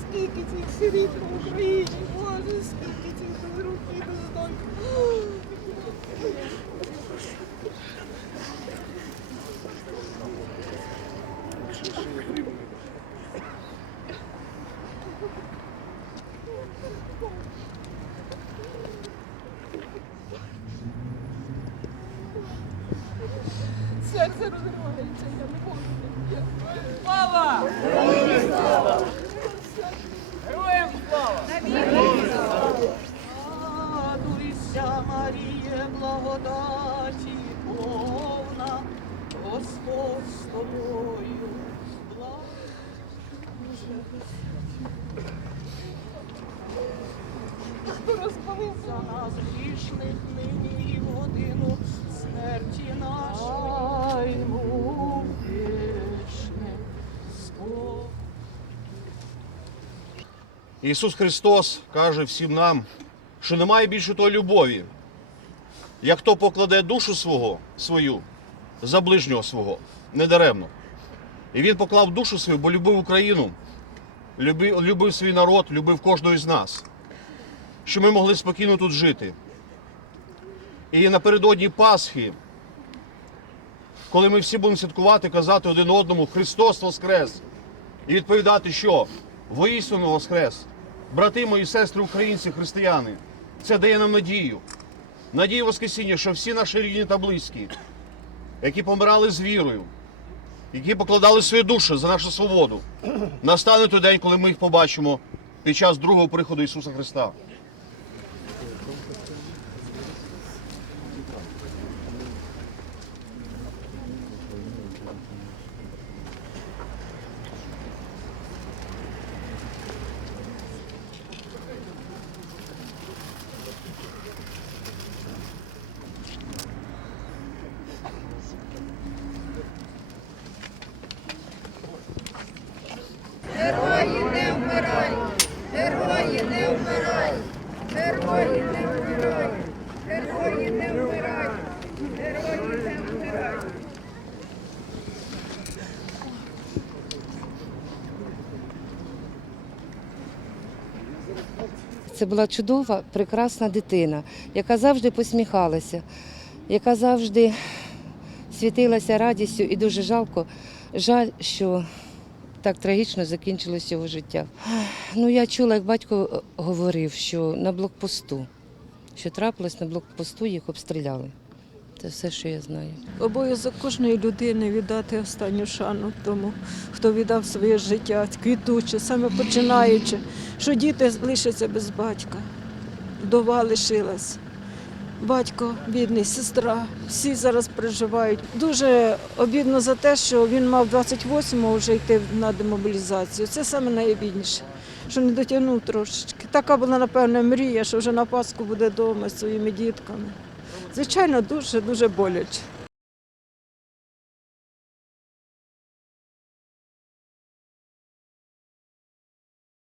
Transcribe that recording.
Скільки цих сирів по Україні, Боже, скільки цих безруків, бездоньків. Oh. Серце розривається, я не можу. Слава! Героям слава! Радуйся, Маріє, благодаті повна, Господь з тобою. Розпалився нас Ісус Христос каже всім нам, що немає більше тої любові, як хто покладе душу свого, свою за ближнього свого, недаремно. І Він поклав душу свою, бо любив Україну, любив, любив свій народ, любив кожного з нас, що ми могли спокійно тут жити. І напередодні Пасхи, коли ми всі будемо святкувати, казати один одному Христос Воскрес! І відповідати, що воістину Воскрес, брати мої сестри, українці, християни, це дає нам надію. Надію Воскресіння, що всі наші рідні та близькі, які помирали з вірою, які покладали свої душі за нашу свободу, настане той день, коли ми їх побачимо під час другого приходу Ісуса Христа. Герої не вмирають! Герої не вмирають! Герої не вмирають! Герої не вмирають! Герої не вмирають! Це була чудова, прекрасна дитина, яка завжди посміхалася, яка завжди світилася радістю і дуже жалко. Жаль, що так трагічно закінчилось його життя. Ну, я чула, як батько говорив, що на блокпосту, що трапилось на блокпосту, їх обстріляли. Це все, що я знаю. Обов'язок кожної людини віддати останню шану тому, хто віддав своє життя, квітуче, саме починаючи, що діти лишаться без батька, вдова лишилась. Батько, бідний, сестра, всі зараз переживають. Дуже обідно за те, що він мав 28-го вже йти на демобілізацію. Це саме найбідніше, що не дотягнув трошечки. Така була, напевно, мрія, що вже на Пасху буде вдома з своїми дітками. Звичайно, дуже дуже боляче.